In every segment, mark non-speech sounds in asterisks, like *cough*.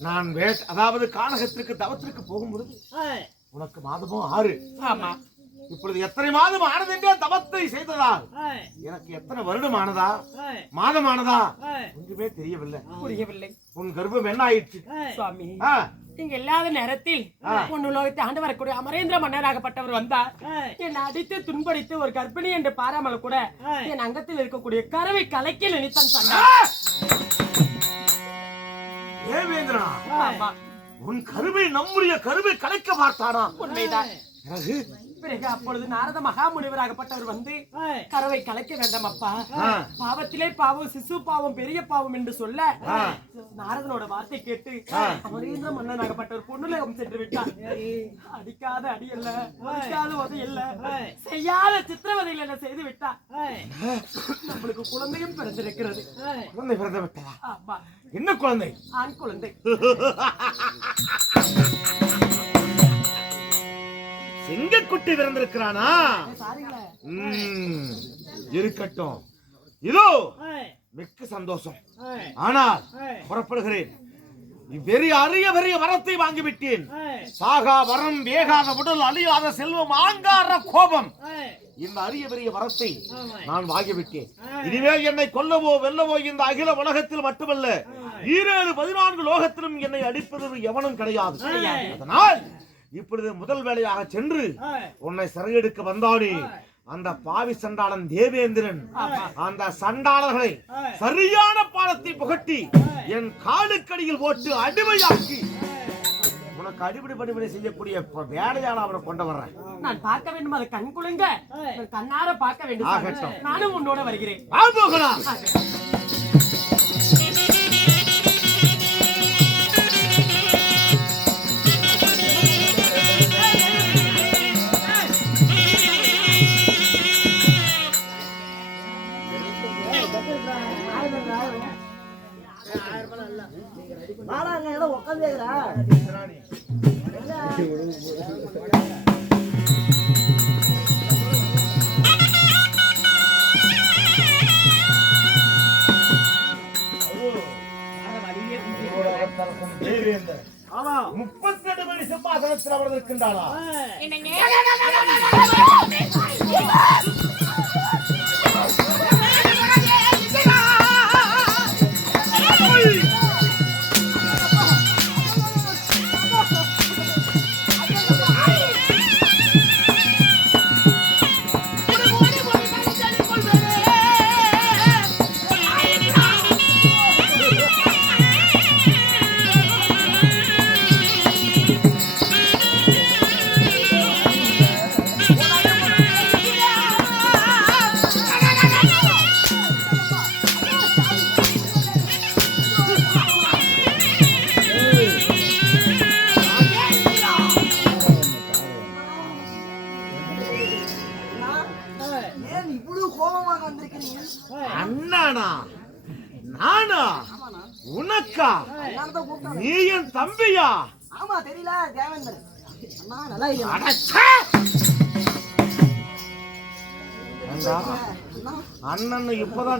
நான் வேட் அதாவது கானகத்திற்கு தவத்திற்கு போகும்பொழுது உனக்கு மாதமும் ஆறு. ஆமா. இப்பொழுது எத்தனை மாதம் ஆனதென்றே தவத்தை செய்ததால்? எனக்கு எத்தனை வருடம் ஆனதா? மாதம் ஆனதா? ஒன்றுமே தெரியவில்லை. புரியவில்லை. உன் கர்ப்பம் என்ன ஆயிற்று சுவாமி. ஆ, நீங்க இல்லாத நேரத்தில் உன் உலகத்தை ஆண்டு வரக்கூடிய அமரேந்திர மன்னராகப்பட்டவர் வந்தார். என்னை அடித்து துன்படித்து ஒரு கர்ப்பிணி என்று பாராமல் கூட என் அங்கத்தில் இருக்கக்கூடிய கருவை கலைக்க நினைத்தான் சொன்னார். உன் கருவை நம்முடைய கருவை கலைக்க பார்த்தானா? உண்மைதான். பிறகு அப்பொழுது நாரத மகாமுனிவராகப்பட்டவர் வந்து கருவை கலைக்க வேண்டாம் அப்பா. பாவத்திலே பாவம் சிசு பாவம் பெரிய பாவம் என்று சொல்ல. நாரதனோட வார்த்தை கேட்டு அமரேந்திர மன்னனாகப்பட்டவர் பொன்னுலகம் சென்று விட்டார். அடிக்காத அடி இல்ல அடிக்காத உதை இல்ல செய்யாத சித்திரவதைகள் என்ன செய்து விட்டார். நம்மளுக்கு குழந்தையும் பிறந்திருக்கிறது. குழந்தை பிறந்து விட்டதா ஆமா. என்ன குழந்தை? ஆண் குழந்தை. *laughs* சிங்கக்குட்டி பிறந்திருக்கிறானா? இருக்கட்டும். இதோ மிக்க சந்தோஷம். ஆனால் புறப்படுகிறேன். வெறி அரிய பெரிய வரத்தை வாங்கிவிட்டேன். சாகா வரம் வேகாத உடல் அழியாத செல்வம் ஆங்கார கோபம். இந்த அரிய பெரிய வரத்தை நான் வாங்கிவிட்டேன். இனிமேல் என்னை கொல்லவோ வெல்லவோ இந்த அகில உலகத்தில் மட்டுமல்ல ஈரேழு பதினான்கு லோகத்திலும் என்னை அடிப்பது எவனும் கிடையாது. அதனால் இப்பொழுது முதல் வேலையாக சென்று உன்னை சிறையெடுக்க வந்தானே. அந்த பாவி சண்டாளன் தேவேந்திரன் அந்த சண்டாளர்களை சரியான பாலத்தை புகட்டி என் காலுக்கடியில் போட்டு அடிமையாக்கி உனக்கு அடிப்படை பணிவிடை செய்யக்கூடிய வேலையாள அவனை கொண்டு வர்றேன். நான் பார்க்க வேண்டும் அதை கண் குலுங்க. நான் கண்ணார பார்க்க வேண்டும். நானும் உன்னோட வருகிறேன். வாடாங்க ஏதோ உட்காந்துக்கிறா தேவேந்திரன் ஆமா முப்பத்தி ரெண்டு மணி சிம்மாசனத்தில் அமர்ந்திருக்கின்றானா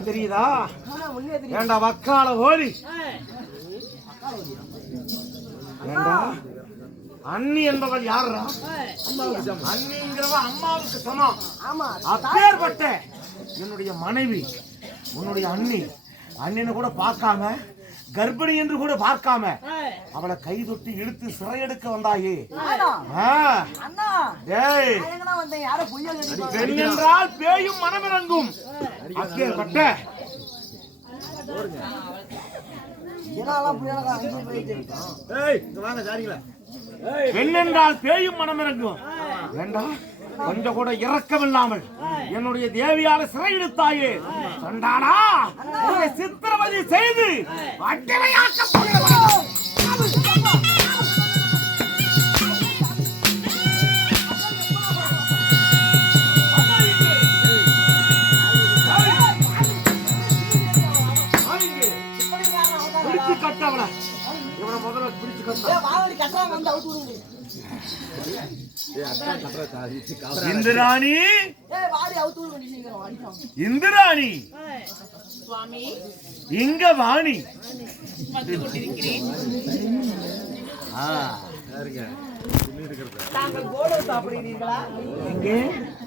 இப்பதான் தெரியுதா? ஏண்டா வக்கால ஓடி ஏண்டா? அண்ணி என்பவள் யாரா அண்ணிங்கிறவ அம்மாவுக்கு சமம். ஆமா அப்பேற்பட்ட என்னுடைய மனைவி உன்னுடைய அண்ணி. அண்ணினை கூட பார்க்காம கர்ப்பிணி என்று கூட பார்க்காம அவளை கை தொட்டு இழுத்து சிறையெடுக்க வந்தாயே. நானா? ஆ, அண்ணா. டேய். நான் எங்கடா வந்தேன்? யாரோ புய்யா கேட்டு பெண் என்றால் பேயும் மனமிறங்கும். அப்பேற்பட்ட பெண் என்றால் பேயும் மனமிறங்கும். வேண்டாம். கொஞ்சம் கூட இரக்கமில்லாமல் என்னுடைய தேவியால சிறையிடுத்தாயே சண்டாளா உன்னை சித்திரவதை செய்து அடிமையாக்க போகிறவன். பிடிச்சு கட்டவன இவனை முதல்ல பிடிச்சு கட்ட வாழடி கட்டுறாங்க வந்து அவுத்து விடுங்க இந்திராணி? இந்திராணி? சுவாமி இங்க வாணி. வந்து கொண்டிருக்கிறேன் ஆ, தாங்கள் கோடோ சாப்பிடுகிறீர்களா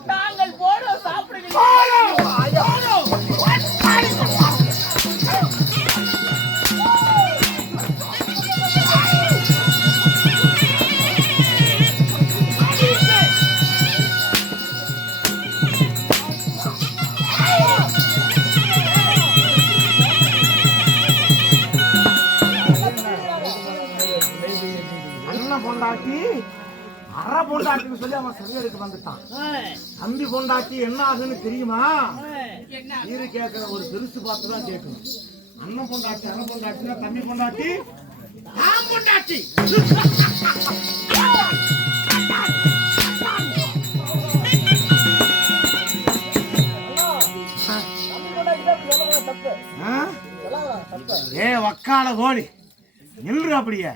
தாங்கள் போட. சாப்பிடுகிறீர்கள் சொல்லி அவன் சமையலுக்கு வந்துட்டான். தம்பி பொண்டாட்டி என்ன ஆகுன்னு தெரியுமா நீரு கேட்கிற ஒரு பெருசு பார்த்து தான் கேட்கணும். அண்ணன் பொண்டாட்டி அண்ணன் பொண்டாட்டினா தம்பி பொண்டாட்டி? ஆண் பொண்டாட்டி. தம்பி கொண்டாடி தான் இப்படி சொல்லக்கூடாது தப்பு ஆ? சொல்லலாம் தப்பு ஏ வக்கால கோழி. நில்று அப்படியே.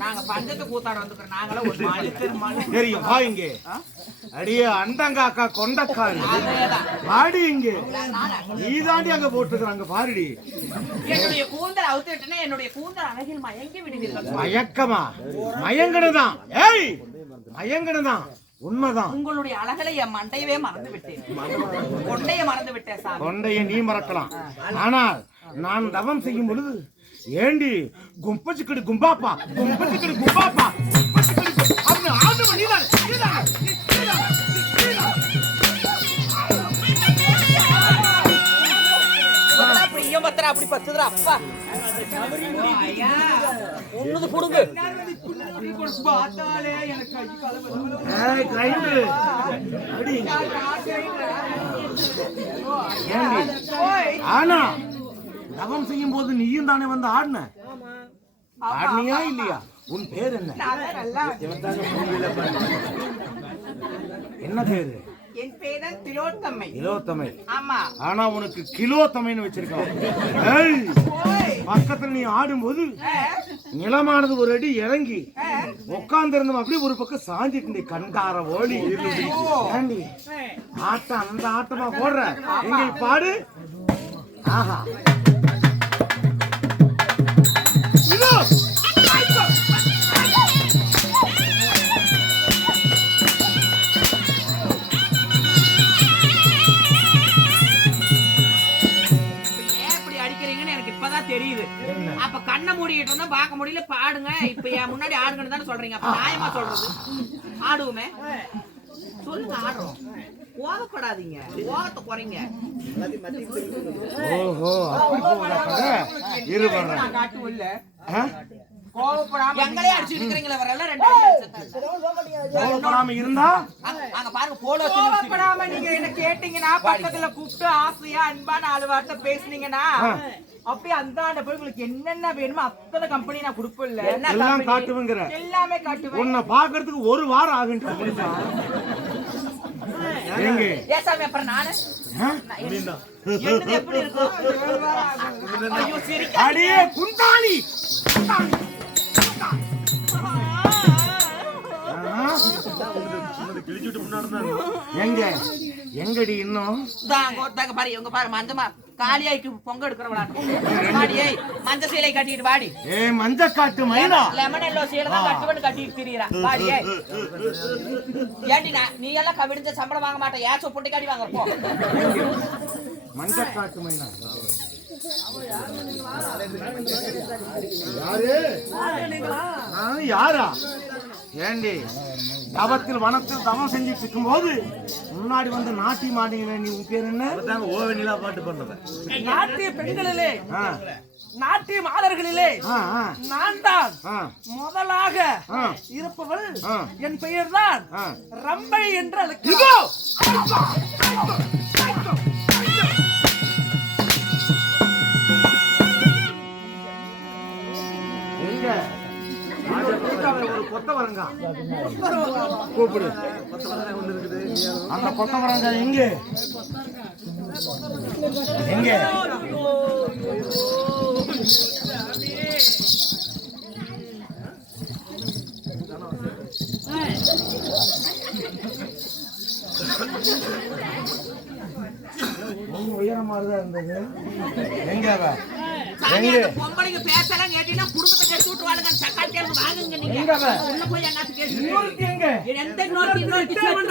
நாங்க பஞ்சத்து கூத்தாட வந்துக்கிறோம். நாங்களும் ஒரு மாடு. தெரியும். வா இங்கே. அடியே அண்டங்காக்கா கொண்டக்காரி வாடி இங்கே. நீ தாண்டி அங்க போட்டுக்கிறாங்க பாருடி. என்னுடைய கூந்தல் அவுத்து விட்டனே என்னுடைய கூந்தல் அழகில் மயங்கி விடுவீர்கள். மயக்கமா? மயங்கனதான் ஏய்! மயங்கனதான் உண்மைதான். உங்களுடைய அழகலை என் மண்டையவே மறந்து விட்டேன் கொண்டைய மறந்து விட்டேன் சாமி. கொண்டைய நீ மறக்கலாம். ஆனால் நான் தவம் செய்யும் பொழுது ஏண்டி கும்பச்சுக்கடி கும்பாப்பா கும்பச்சுக்கடி கும்பாப்பா கும்பச்சுக்கடி அப்படின்னு நீதானே, நீதானே, அப்படி பத்துதுடா அப்பா. ஐயா. கொடுங்க ஆனா தவம் செய்யும் போது நீயும் தானே வந்து ஆடின ஆடினியா இல்லையா உன் பேர் என்ன என்ன பேரு என் பேரன் திலோத்தம்மை இலோத்தமை ஆமா. ஆனா உனக்கு கிலோ தமைன்னு வச்சிருக்கான் பக்கத்துல நீ ஆடும்போது நிலமானது ஒரு அடி இறங்கி உட்கார்ந்து இருந்தோம் அப்படியே ஒரு பக்கம் சாஞ்சிட்டு நீ கண்டார ஓடி ஆட்டம் அந்த ஆட்டமா போடுற? எங்க பாடு? ஆஹா. முடியல பாடுங்க. இப்ப என் முன்னாடி ஆடுங்கன்னு தானே சொல்றீங்க. அப்ப நியாயமா சொல்றது. ஆடுவோமே. சொல்லுங்க ஆடுறோம் கோவப்படாதீங்க கோவத்தை குறைங்க. ஓஹோ அப்படி கோவப்படாம எங்களே அடிச்சுட்டு இருக்கிறீங்களே வரல ரெண்டு. கோவப்படாம இருந்தா? அங்க பாருங்க போல கோவப்படாம நீங்க என்ன கேட்டீங்கன்னா பக்கத்துல கூப்பிட்டு ஆசையா அன்பா நாலு வார்த்தை பேசுனீங்கன்னா அப்படியே அந்த போய் உங்களுக்கு என்னென்ன வேணுமோ அத்தனை கம்பெனி நான் கொடுப்பல எல்லாம் காட்டுவேங்கிற. எல்லாமே காட்டுவேன். உன்னை பாக்குறதுக்கு ஒரு வாரம் ஆகுன்ற எங்க? ஏன் சாமி அப்புறம் நானு? அடியே குந்தாணி! ஆ? எங்க? எங்கடி இன்னும்? தாங்க பாரு இவங்க பாரு மஞ்சமா காளியாய்க்கு பொங்க எடுக்கிறவளா வாடியே மஞ்ச சீலை கட்டிட்டு வாடி. ஏ மஞ்சக்காட்டு மைனா? லெமன் எல்லோ சீலை தான் கட்டிட்டு திரியறா. வாடியே ஏண்டி நீ எல்லாம் கவிழ்ந்த சம்பளம் வாங்க மாட்டேன். ஏசோ புட்டி காடி வாங்க போ. யாரா? ஏண்டி? தவத்தில் வனத்தில் தவம் செஞ்சிட்டு இருக்கும்போது முன்னாடி வந்து நாட்டி மாட்டீங்களே நீ உன் பேர் என்ன? ஓவனிலா பாட்டு பண்ணத நாட்டிய பெண்களிலே ஆ. நாட்டிய ஆ நான் தான் ஆ. முதலாக ஆ. இருப்பவள் ஆ. என் பெயர் தான் ஆ. ரம்பை என்று அழைக்கிறோம் அந்த கொத்தவரங்கா கூப்பிடு. அந்த கொத்தவரங்கா எங்க? எங்க? தான் இருந்தது. எங்க பொம்பளைங்க பேசலாம் கேட்டீங்கன்னா குடும்பத்தை கெடுத்து விட்டுவாளுங்க சக்கால் தேர்வு வாங்குங்க நீங்க? உள்ள போய் கேட்டு எந்த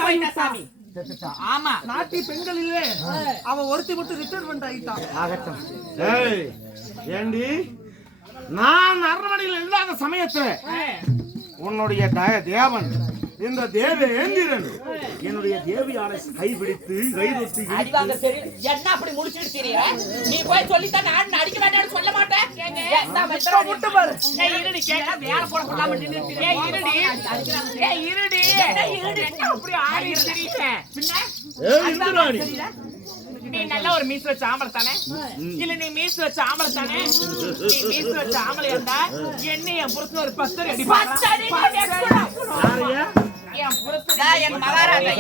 போயிட்டா சாமி. ஆமா. நாட்டிய பெண்களிலே அவ ஒருத்தி மட்டும் ரிட்டர்மெண்ட் ஆயிட்டான் ஆகட்டும். ஏய் ஏண்டி? நான் அரண்மனையில் இல்லாத சமயத்துல உன்னுடைய தேவன் இந்த தேவேந்திரன் என்னுடைய தேவியான கைபிடித்து கைதொட்டி அடி வாங்க சரி என்ன அப்படி முடிச்சிட்டு நீ போய் சொல்லித்தான் நான் அடிக்க வேண்டாம்னு சொல்ல மாட்டேன். என்ன மெத்தரா முட்டு பாரு. ஏய் இருடி கேட்டா வேலை போட சொல்லாம நின்னுட்டு ஏய் இருடி. ஏய் இருடி. இருடி. என்ன அப்படி ஆடி இருக்கீங்க பின்ன ஏய் இந்துராணி நீ. நல்ல ஒரு மீஸ் வச்ச ஆம்பளை தானே? இல்ல நீ மீஸ் வச்ச ஆம்பளை தானே? நீ மீஸ் வச்ச ஆம்பளை இருந்தா என்ன என் புருஷன் ஒரு பத்து அடி என் புருஷன் டேய், எங்க மகாராஜா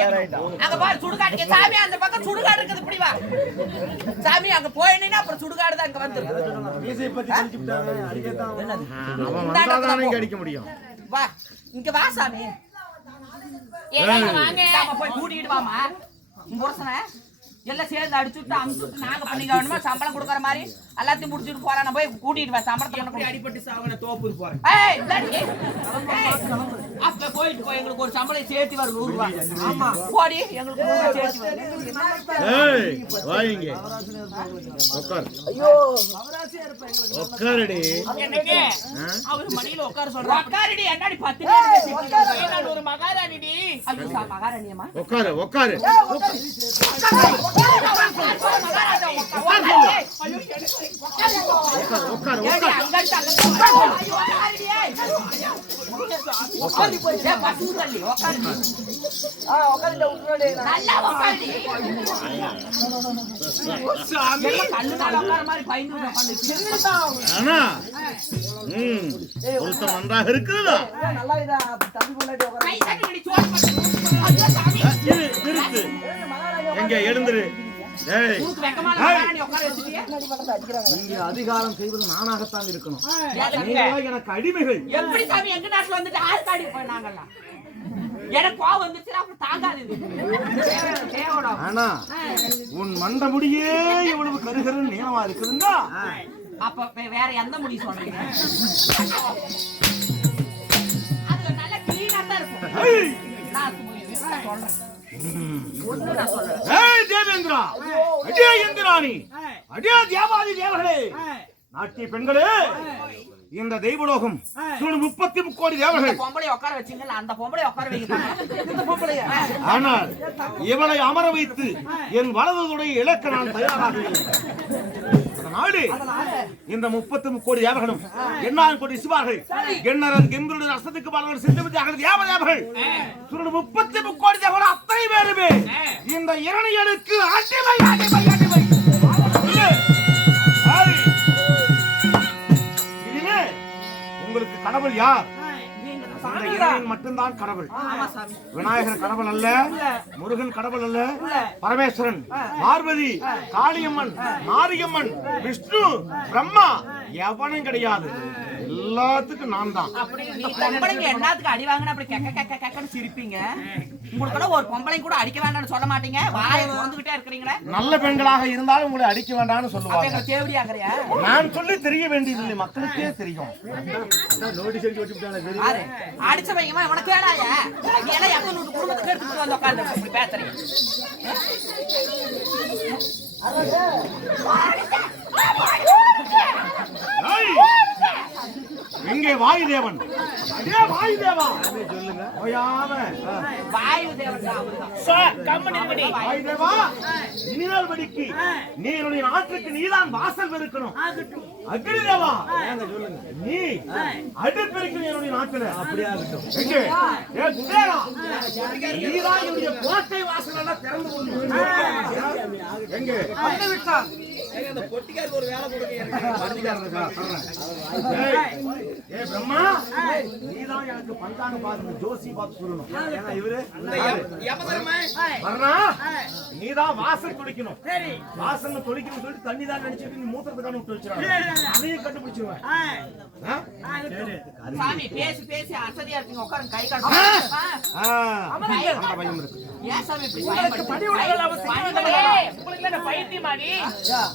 அங்க பாரு சுடுகாட்டுக்கு சாமி அந்த பக்கம் சுடுகாடு இருக்குது இப்படி வா. சாமி அங்க போயினா அப்புறம் சுடுகாடு தான் அங்க வந்து அடிக்க முடியும். வா இங்க வா சாமி. போய் கூட்டிட்டு வாமா. புருஷனை. எல்லாம் சேர்ந்து அடிச்சு விட்டு அமுச்சு விட்டு நாங்க பண்ணிக்க வேணுமா சம்பளம் கொடுக்குற மாதிரி எல்லாத்தையும் முடிச்சுட்டு போறான. போய் கூட்டிட்டு வா சம்பளத்தை அடிபட்டு சாவன தோப்புது போறேன். அப்ப போயிட்டு போய் எங்களுக்கு ஒரு சம்பளம் சேர்த்து வரும் நூறு ரூபாய். ஆமா. போடி. எங்களுக்கு சேர்த்து வரும் உட்காருடி அவர் மடியில உட்கார உக்காருடி. என்னடி பத்து ஒரு மகாராணியம்மா. உட்காரு உட்காரு நன்றாக இருக்கிறதா நல்லா இதா தம்பி முன்னாடி உட்கார கை தட்டி இப்படி சோறு போட்டு. ஐயோ, சாமி. இரு நிறுத்து எங்க எழுந்துரு? இங்க அதிகாரம் செய்வது நானாகத்தான் இருக்கணும். எனக்கு அடிமைகள். எப்படி சாமி எங்க நாட்டுல வந்துட்டு ஆறு காடி போய் நாங்கெல்லாம் எனக்கு கோவம் வந்துச்சுன்னா அப்புறம் தாங்காது இது. தேவை- தேவைடா. ஆனா உன் மண்ட முடியே இவ்வளவு கருகருன்னு நீளமா இருக்குதுன்னா? அப்ப வே- வேற எந்த முடி சொல்றீங்க? அது நல்ல கிளீனா தான் இருக்கும். ஏய், நான் சும்மா சொல்றேன். தேவேந்திரா. அடியே இந்திராணி. அடியே தேவாதி தேவர்களே. நாட்டிய பெண்களே இந்த தெய்வலோகம் முப்பத்தி முக்கோடி தேவர்கள். பொம்பளை உட்கார வச்சீங்கல்ல அந்த பொம்பளை உட்கார வைக்கிறாங்க ஆனால் இவளை அமர வைத்து என் வலதுடைய இலக்க நான் தயாராக அதனால இந்த முப்பத்தி முக்கோடி தேவர்களும் எண்ணாயிரம் கோடி சிவார்கள் எண்ணரன் கெம்பருடன் அசத்துக்கு பாலவர் சிந்து தேவர்கள் தேவ தேவர்கள் சுமார் முப்பத்தி முக்கோடி தேவர்கள் அத்தனை பேருமே இந்த இரணியனுக்கு அடிமை அடிமை அடிமை உங்களுக்கு கடவுள் யார்? இந்த இறைவன் மட்டும்தான் கடவுள். விநாயகர் கடவுள் அல்ல முருகன் கடவுள் அல்ல பரமேஸ்வரன் பார்வதி காளியம்மன் மாரியம்மன் விஷ்ணு பிரம்மா எவனும் கிடையாது. எல்லாத்துக்கும் நான் தான் பொம்பளைங்க என்னத்துக்கு அடி வாங்கினா அப்படி கெக்க கெக்க கெக்கன்னு சிரிப்பீங்க. உங்களுக்கு ஒரு பொம்பளை கூட அடிக்க வேண்டாம்னு சொல்ல மாட்டீங்க. வாயை திறந்துகிட்டே இருக்கிறீங்களே. நல்ல பெண்களாக இருந்தாலும் உங்களை அடிக்க வேண்டாம்னு சொல்லுவாங்க. தேவடி ஆக்குறியா? நான் சொல்லி தெரிய வேண்டியதில்லை மக்களுக்கே தெரியும்? அடிச்ச பையன் உனக்கு வேணாயா எல்லாம் எங்க நூறு குடும்பத்துக்கு எடுத்துட்டு வந்து உட்காந்து இப்படி பேசுறீங்க. ஏய்! எங்கே வாயு தேவன் அடே வாயு தேவா சொல்லுங்க ஓயாம வாயு தேவன் தான் அவருதான் சார் கம்பெனி படி வாயு தேவா இனிமேல் படிக்கு நீ என்னுடைய நாட்டுக்கு நீதான் வாசல் பெருக்கணும் அக்னி தேவா நீ அடுப்பெருக்கணும் என்னுடைய நாட்டுல. அப்படியா எங்க? ஏ குபேரா நீதான் என்னுடைய கோட்டை வாசல் எல்லாம் திறந்து கொண்டு எங்க? பண்டிகாரனுக்கா? சொல்றேன். ஏய், ஏய் பிரம்மா நீதான் எனக்கு பஞ்சாங்க பார்த்து ஜோசி பார்த்து சொல்லணும். ஏன்னா இவரு வர்ணா, நீதான் வாசல் துடிக்கணும். வாசல் துடிக்கணும் சொல்லிட்டு தண்ணி தான் நினைச்சிட்டு நீ மூத்திரத்துக்கான விட்டு வச்சிருவாங்க அதையும் கண்டுபிடிச்சிருவேன். ஆ? சாமி பேசி பேசி அசதியா இருக்கீங்க. உட்காருங்க கை ஆ. காட்டு பயம் இருக்கு. ஏன் சாமி இப்படி பைத்தியமாடி?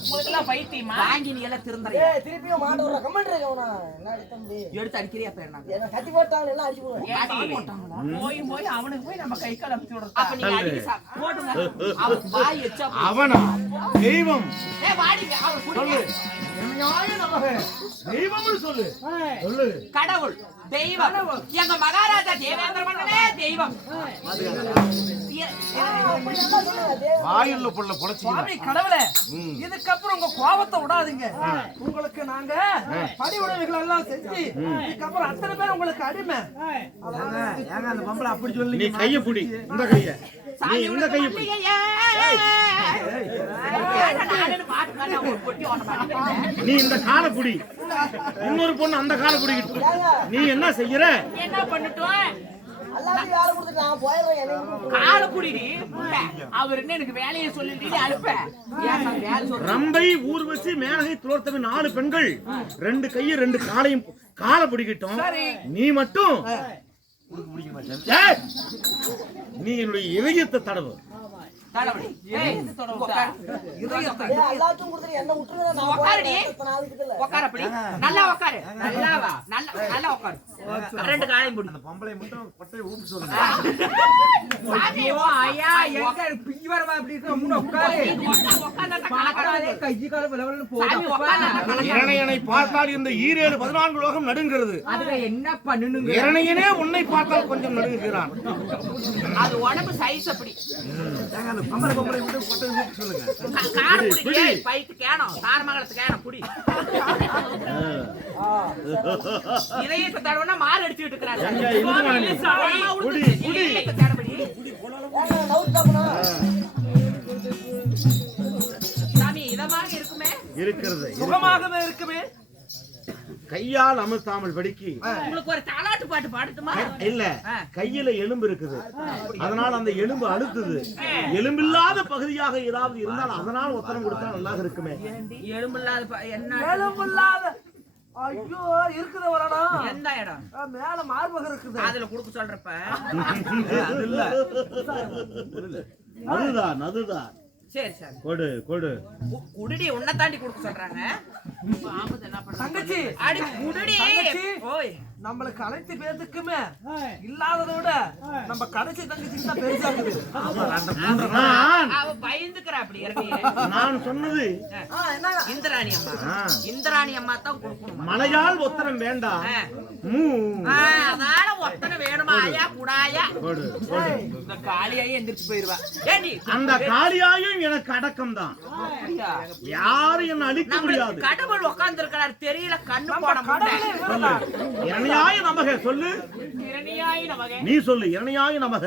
உங்களுக்கு எல்லாம் பைத்தியமா? வாங்கி நீ எல்லாம் திருந்துறீங்க ஏய் திருப்பியும் மாட்ட விடுற கமெண்ட் இருக்க அவனா என்ன தம்பி? எடுத்து அடிக்கிறியா பேர் நான்? என்ன கத்தி போட்டாங்க எல்லாம் அடிச்சு போடுவேன். ஏடி, போய் போய் அவனுக்கு போய் நம்ம கை கால் அமுத்தி விடுறோம் அப்ப நீங்க அடிக்க சா- போடுங்க. அவன் *laughs* வாய் எச்சா போ- அவனா? தெய்வம். ஏய் வாடிங்க. அவர் சொல்லு. குடிங்க நியாய நமக தெய்வம்னு சொல்லு. சொல்லு. கடவுள் தெய்வம். எங்க மகாராஜா தேவேந்திர மன்னனே தெய்வம். வாயுள்ள புள்ள பொழைச்சிக்கலாம் கடவுளே. இதுக்கப்புறம் உங்க கோபத்தை விடாதீங்க. உங்களுக்கு நாங்க படி உதவிகள் எல்லாம் செஞ்சு இதுக்கப்புறம் அத்தனை பேர் உங்களுக்கு அடிமை. நீ கைய புடி இந்த கைய. நீ இந்த கைய புடி? நீ இந்த காலை புடி. இன்னொரு பொண்ணு அந்த காலை புடிக்கிட்டு நீ என்ன செய்யற? என்ன பண்ணட்டும்? ரம்பை ஊர்வசி மேனகை துளர்த்தவை நாலு பெண்கள். ரெண்டு கையும் ரெண்டு காலையும் காலை பிடிக்கட்டும். நீ மட்டும்! நீ என்னுடைய இதயத்தை தடவு. நல்லா உட்காரு. நல்லா வா. நல்லா நல்லா உட்காரு. ரெண்டு காலையும் பிடி. பொம்பளை மட்டும் பட்டை ஊப்பி சொல்லுங்க. சாமி, ஐயா, எங்க பிய்வரமா இப்படி இருக்க? முன்ன உட்காரு. இரணையனை பார்த்தால் இந்த ஈரேழு பதினான்கு லோகம் நடுங்கிறது அதுல என்ன பண்ணணுங்க இரணையனே உன்னை பார்த்தால் கொஞ்சம் நடுங்குகிறான். அது உடம்பு சைஸ் அப்படி. பைத்து கேனம் தாரமங்கலத்து கேனம் புடி. இதயத்தை தடவைனா மாறு அடிச்சுட்டு இருக்கிறாரு. இருக்கிறது. சுகமாகவே இருக்குமே. கையால் அமுத்தாமல் வெடிக்கி. உங்களுக்கு ஒரு தாலாட்டு பாட்டு பாடட்டுமா? இல்ல. கையில எலும்பு இருக்குது. அதனால அந்த எலும்பு அழுத்துது. எலும்பில்லாத பகுதியாக ஏதாவது இருந்தால் அதனால் உத்தரம் கொடுத்தா நல்லா இருக்குமே. எலும்பில்லாத என்ன எலும்பில்லாத ஐயோ இருக்குது ஒரு இடம் எந்த இடம்? மேல மார்பகம் இருக்குது. அதுல குடுக்க சொல்றப்ப. அதுதான் அதுதான். சரி சரி. கொடு கொடு. கு- குடுடி உன்னை தாண்டி கொடுக்க சொல்றாங்க? தங்கச்சி அடி குடுடி. ஓய். நம்மளுக்கு அனைத்து பேத்துக்குமே இல்லாததை விட நம்ம கடைசி தங்கச்சிக்கு தான் பெருசா இருக்குது. பயந்துக்கிறா அப்படி நான் சொன்னது. இந்திராணி அம்மா. இந்திராணி அம்மா தான் கொடுக்கணும். மலையால் உத்தரம் வேண்டாம் அதனால ஒத்தனை வேணுமா? ஆயா குடாயா? கொடு கொடு இந்த காளியாயே எந்திரிச்சு போயிருவா. ஏண்டி? அந்த காளியாயும் எனக்கு அடக்கம் தான்? யாரும் என்ன அழிக்க முடியாது. கடவுள் உட்கார்ந்து இருக்கிறார் தெரியல கண்ணு. இரணியாய நமக சொல்லு. இரணியாய் நமக. நீ சொல்லு இரணியாய நமக.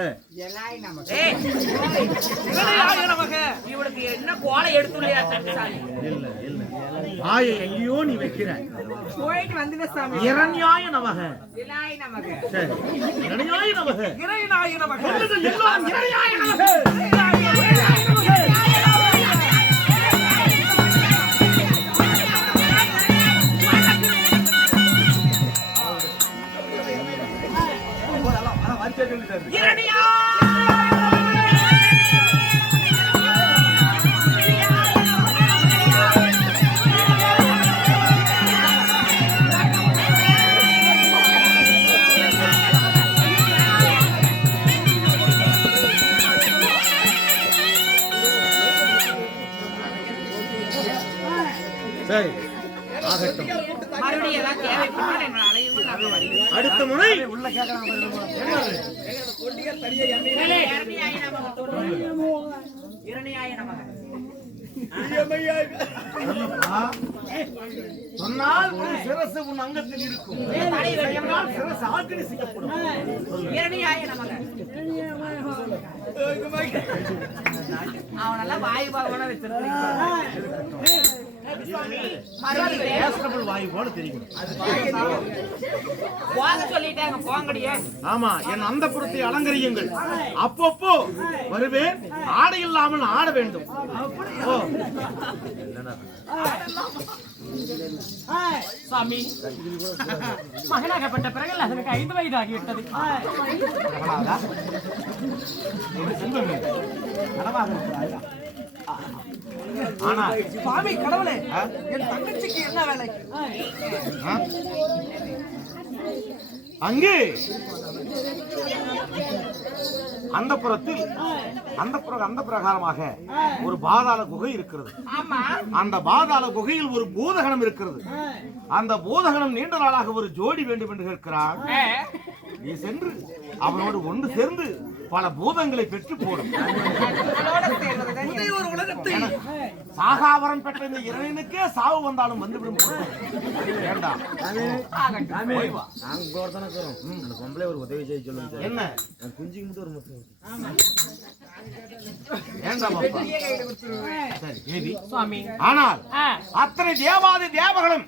ஏய், இவனையாக நமக்கு இவளுக்கு என்ன கோலை எடுத்துலையா இல்ல இல்ல. ஆய எங்கேயோ நீ வைக்கிற. போயிட்டு வந்துட சாமி. இரணியாய நமக. இலாய் நமக்கு சரி. இரணியாய நமக. சொல்லுங்கள் எல்லாம் இரணியாய நமக. இரணியா சொன்னால் உன் சிரசு உன் அங்கத்தில் இருக்கும். சொன்னால் சிரசு ஆக்கிரி செய்யப்படும். இரணியாய நமக்கு அவனெல்லாம் வாயு பகவான பேசபிள் வாயு போல தெரியும் போக சொல்லிட்டாங்க போங்கடியே. ஆமா என் அந்தப்புறத்தை அலங்கரியுங்கள். அப்பப்போ வருவேன். ஆடை இல்லாமல் ஆட வேண்டும். ஓ. சாமி. மகனாகப்பட்ட பிறகு அதற்கு ஐந்து வயது ஆகிவிட்டது சுவாமி கடவுளே என் தங்கச்சிக்கு என்ன வேலை? அங்கே அந்த புறத்தில் அந்த அந்த பிரகாரமாக ஒரு பாதாள குகை இருக்கிறது. அந்த பாதாள குகையில் ஒரு பூதகணம் இருக்கிறது. அந்த பூதகணம் நீண்ட நாளாக ஒரு ஜோடி வேண்டும் என்று கேட்கிறான். நீ சென்று அவனோடு ஒன்று சேர்ந்து பல பூதங்களை பெற்று போடும் சாகாவரம் பெற்ற இந்த இறைவனுக்கே சாவு வந்தாலும் வந்துவிடும். வேண்டாம் போய் வா. ம், அந்த பொம்பளை ஒரு உதவி செய்ய சொல்லுங்க என்ன? குஞ்சுக்கு மட்டும் ஒரு சுவாமி. ஆனால் அத்தனை தேவாதி தேவர்களும்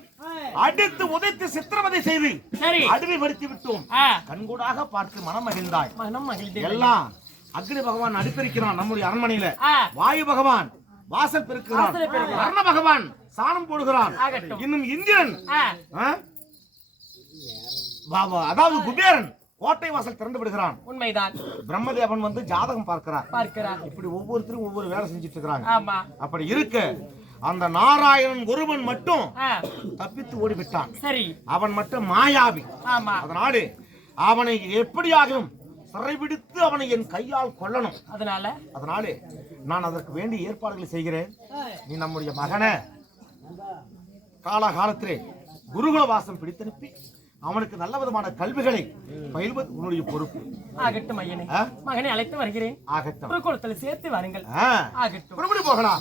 அடித்து உதைத்து சித்திரவதை செய்து சரி. அடிமைப்படுத்தி விட்டோம். கண்கூடாக பார்த்து மனம் மகிழ்ந்தாய். மனம் மகிழ்ந்தேன். எல்லாம் அக்னி பகவான் அடுப்பிருக்கிறான் நம்முடைய அரண்மனையில. வாயு பகவான் வாசல் பெருக்கிறான். வர்ண பகவான் சாணம் போடுகிறான். இன்னும் இந்திரன் அதாவது குபேரன் கோட்டை வாசல் திறந்து விடுகிறான். உண்மைதான். பிரம்மதேவன் வந்து ஜாதகம் பார்க்கிறார் பார்க்கிறார் இப்படி ஒவ்வொருத்தரும் ஒவ்வொரு வேலை செஞ்சுட்டு இருக்கிறாங்க. அப்படி இருக்க அந்த நாராயணன் ஒருவன் மட்டும் தப்பித்து ஓடிவிட்டான். சரி. அவன் மட்டும் மாயாவி. அதனாலே அவனை எப்படியாகவும் சிறைபிடித்து அவனை என் கையால் கொல்லணும். அதனால? அதனாலே நான் அதற்கு வேண்டிய ஏற்பாடுகளை செய்கிறேன். நீ நம்முடைய மகனை காலகாலத்திலே குருகுல வாசம் பிடித்தனுப்பி அவனுக்கு நல்ல விதமான கல்விகளை பயில்வது உன்னுடைய பொறுப்பு. ஆகட்டும் ஐயனே? மகனை அழைத்து வருகிறேன். ஆகட்டும். குருகுலத்தில் சேர்த்து வாருங்கள். ஆகட்டும். போகலாம்.